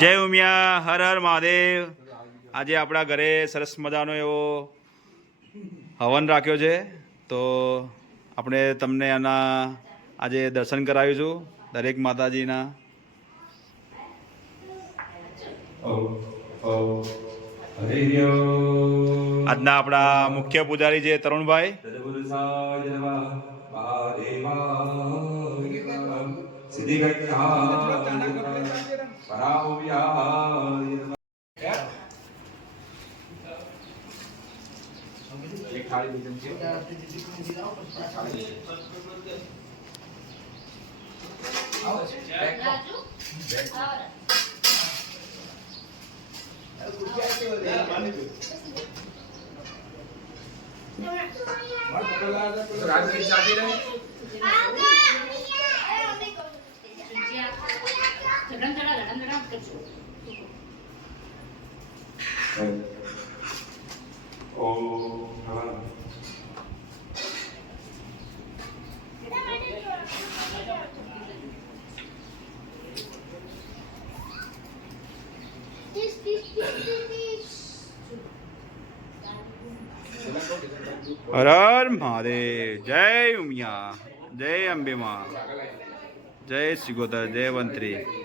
જય ઉમિયા, હર હર મહાદેવ. આજે આપણા ઘરે સરસ મજાનો એવો હવન રાખ્યો છે. તો આપણે તમને આના આજે દર્શન કરાવીશું દરેક માતાજીના. આજના આપણા મુખ્ય પૂજારી છે તરુણભાઈ. सिद्धिगत्याय पराभव्याय खाली बीजम रहे હર હર મહાદેવ જય ઉમિયા જય અંબે માં જય શ્રીગોતર જય મંત્રી ગોગા મહારાજ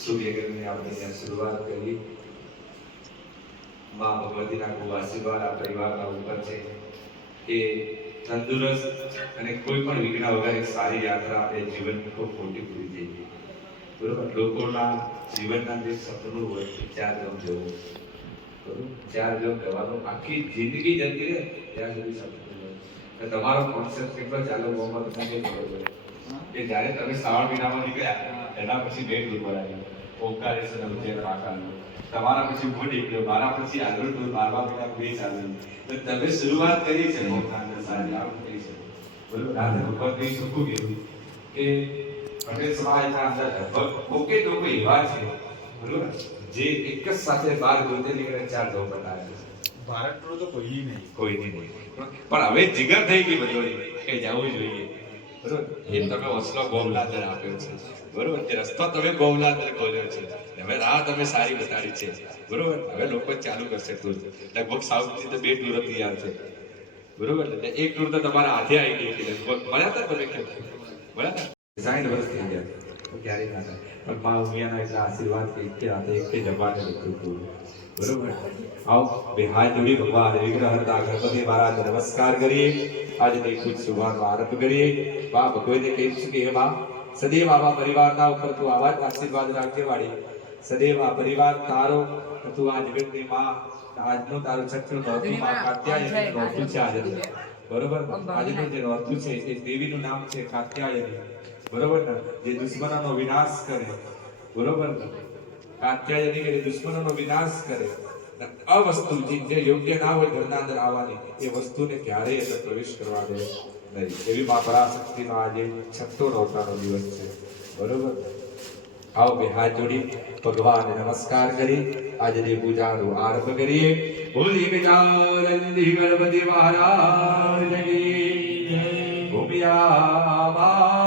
સૂર્યગ્રહણની આપણે શરૂઆત કરી. માં ભગવતીના ખૂબ આશીર્વાદ આ પરિવારના ઉપર છે કે તંદુરસ્ત અને કોઈ પણ વિઘ્ન વગર એક સારી યાત્રા આપણે જીવનની ખૂબ ખોટી પૂરી થઈ ગઈ બરોબર? લોકોના જીવનના જે સપનું હોય ચાર ધામ જવું. બરોબર? ચાર ધામ જવાનું આખી જિંદગી જતી રહે ત્યાં સુધી સપનું તમારો કોન્સેપ્ટ કેટલો ચાલો તમને ખબર હોય કે જ્યારે તમે શ્રાવણ મહિનામાં નીકળ્યા એના પછી બે ટૂર ભરાય ઓંકારેશ્વર ઉજ્જૈન મહાકાલનું તમારા પછી હું નીકળ્યો. મારા પછી આગળ ટૂર મારવા મહિના બે ચાલુ તો તમે શરૂઆત કરી છે મોહકાંડ સાંજે. આવું કરી છે. બોલો આજે ભગવત કઈ ચોખ્ખું કીધું કે પટેલ સમાજના અંદર લગભગ ઓકે લોકો એવા છે. બોલો જે એક જ સાથે બાર જ્યોતિર્લિંગને ચાર ધો બનાવે છે. ભારતનો તો કોઈ નહીં. કોઈ નહીં. પણ હવે જીગર થઈ ગઈ બધી કે જવું જોઈએ. બરોબર? તમે વસલો ગોમલાદર આપ્યો છે. બરોબર? તે રસ્તો તમે ગોમલાદર ખોલ્યો છે. હવે રાહ તમે સારી બતાડી છે. બરોબર? હવે લોકો ચાલુ કરશે ટૂર. લગભગ સાઉથથી તો બે ટૂર તૈયાર છે. બરોબર? એટલે એક ટૂર તો તમારા હાથે આવી ગઈ હતી. લગભગ મળ્યા હતા તમે કેમ મળ્યા હતા? ડિઝાઇન વર્ષ થઈ ગયા. તો ક્યારે ના પણ મા ઉમિયાના એટલા આશીર્વાદ રાતે બરોબર? આવો બે હાથ જોડી ભગવાન વિગ્રહ હરતા ગણપતિ મહારાજ નમસ્કાર કરીએ. આજની ખુદ શુભાનો આરંભ કરીએ. બા ભગવતે કહ્યું છે કે હે બા સદૈવ આવા પરિવારના ઉપર તું આવા જ આશીર્વાદ રાખજે વાળી. સદૈવ આ પરિવાર તારો તું આ જગતની માં આજનું તારું માં કાત્યાયની નોતું છે આજે. બરોબર? આજનું જે નોતું છે એ દેવીનું નામ છે કાત્યાયની. બરોબર ને જે દુશ્મનોનો વિનાશ કરે બરોબર ને કાત્યાયની કે જે દુશ્મનોનો વિનાશ કરે આ વસ્તુ જે જે યોગ્ય ના હોય ઘરના અંદર આવવાની એ વસ્તુને ક્યારેય અંદર પ્રવેશ કરવા દે નહીં એવી મા પરાશક્તિનો આજે છઠ્ઠો નોરતાનો દિવસ છે બરોબર આવો બે હાથ જોડી ભગવાનને નમસ્કાર કરી આજની પૂજાનો આરંભ કરીએ બોલી ગજાનંદી ગણપતિ મહારાજ કી ભૂમિયા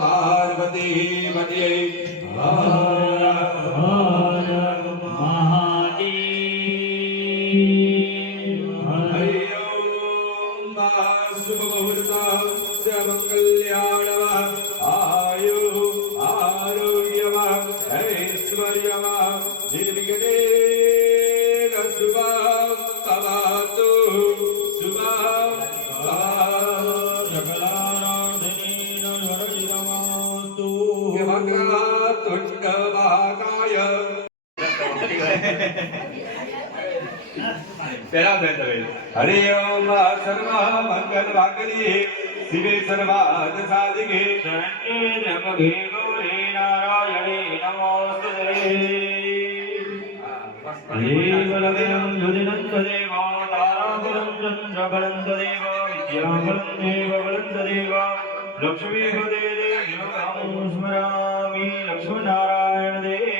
પાર્વતી વદે હર હર મહાદેવ હરિ ઓમ શુભ મુહૂર્તા મંગલ્યા પહેલા થાય તમે હરે ઓમ સર્વ મંગલ વાગલી. શિવે સર્વાદ સાધિકે. શરણ્યે નમઃ ગૌરે નારાયણે નમોસ્તે. લક્ષ્મી સ્મરામી લક્ષ્મનારાયણ દેવ.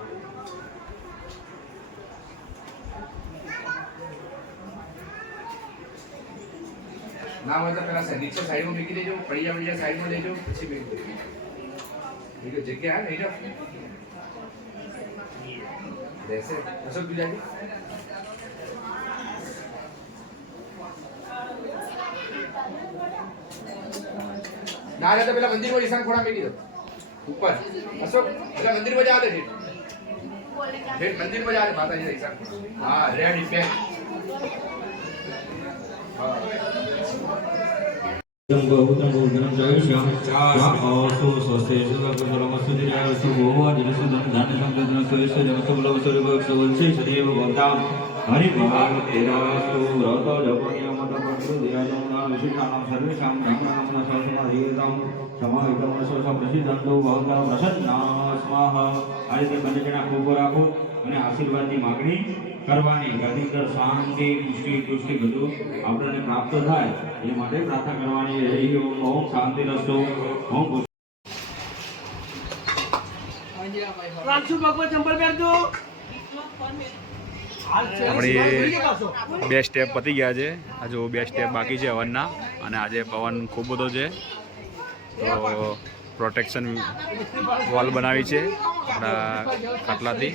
ના હોય તો પેલા નીચે સાઈડમાં મૂકી દેજો પડિયા પડિયા સાઈડમાં લેજો પછી મૂકી દેજો બીજો જગ્યા હે નહીં રહેશે અશોક બીજાજી ના ના તો પેલા મંદિર માં ઈશાન ખોડા મૂકી દો ઉપર અશોક પેલા મંદિર માં જવા દે ઠેઠ ઠેઠ મંદિર માં જવા દે માતાજી ઈશાન ખોડા હા રેડી બે હા હરિભગવાન તેરાસો વ્રત જપનીય મતપત્ર ધીરાજમુના વિશિષ્ટાનામ, સર્વેષામ બ્રહ્મણામના સર્વસમાધિયતામ સમાહિતમ સ્વસમ પ્રસિદ્ધંતો ભવતા સ્વાહ. આ રીતે બંને જણા રાખો. અને આશીર્વાદની માગણી કરવાની. ઘરની અંદર શાંતિ પુષ્ટિ પુષ્ટિ બધું આપણને પ્રાપ્ત થાય. એ માટે પ્રાર્થના કરવાની રહી ઓમ શાંતિ રસ્તો. ઓમ આપણી બે સ્ટેપ પતી ગયા છે. હજુ બે સ્ટેપ બાકી છે હવનના. અને આજે પવન ખૂબ બધો છે. તો પ્રોટેક્શન વોલ બનાવી છે આપણા ખાટલાથી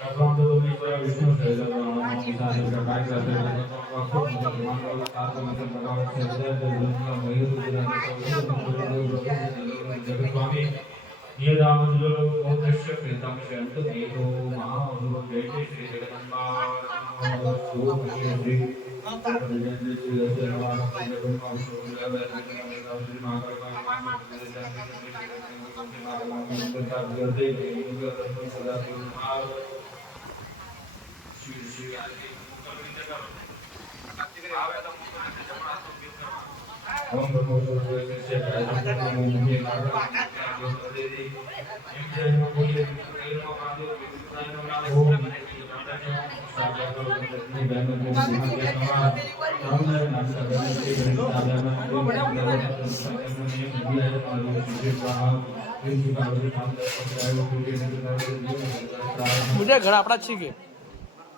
ప్రపంచంలోని కూడా విష్ణు జగస్వామి ये दामजो मोक्ष कृतम शंत देहो महाभूत जय श्री जगदम्बा सो श्री परजन श्री दर्शनवा जगदम्बा सो श्री महाकाल श्री महाकाल सदा शिव महाकाल શંતુ દેવો મહામૃત જય શ્રી જગદંબા શ્રી મુજે ઘર આપણા જ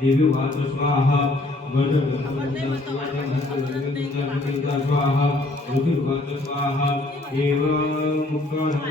देवी स्वाहा स्वाहा स्वाहा एवं स्वाहा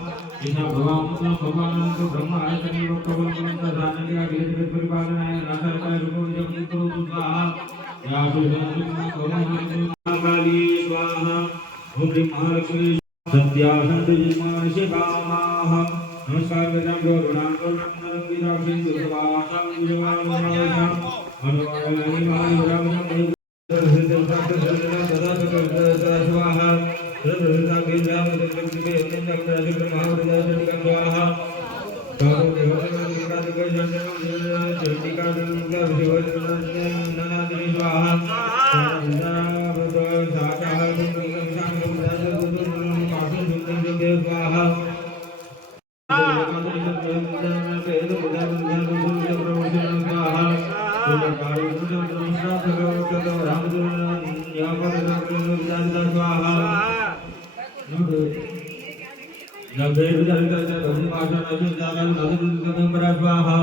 इन्हें भगवान मतलब भगवान को ब्रह्म आय करने को कबल करने का धारण किया गिरे गिरे परिपालन है राधा का रूप जब निकलो तो स्वाहा या फिर धनुष में कौन है जो काली स्वाहा ओम श्री महालक्ष्मी सत्यासंत जिमान से कामाह नमस्कार करता हूँ गौरवान गौरवान नरम की राक्षस दुर्वासा दुर्वान मनोवासा मनोवासा नहीं मानी ब्रह्म नहीं सदा सदा सदा स्वाहा टिका स्वाहा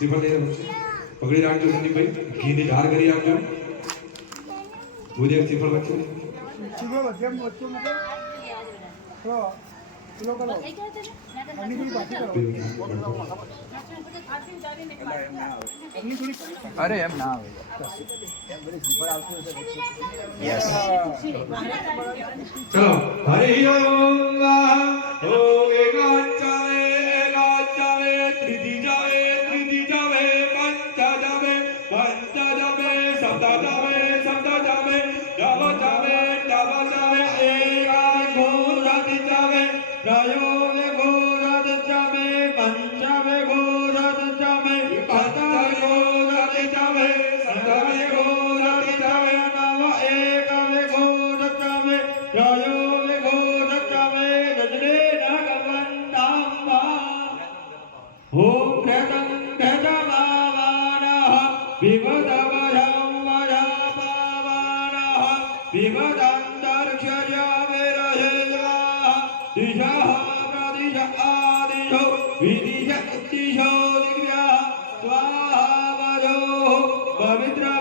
શ્રીફળ લઈ પકડી રાખજો સંદીપભાઈ. ઘીની ધાર કરી આપજો. ભૂદેવ શ્રીફળ વચ્ચે. ચલો હરિ ઓમ ઓ એકાચાવે दिशः प्रदिश आदिशो विदिश दिशो दिव्याः स्वाहा वयोः पवित्रमधियदधार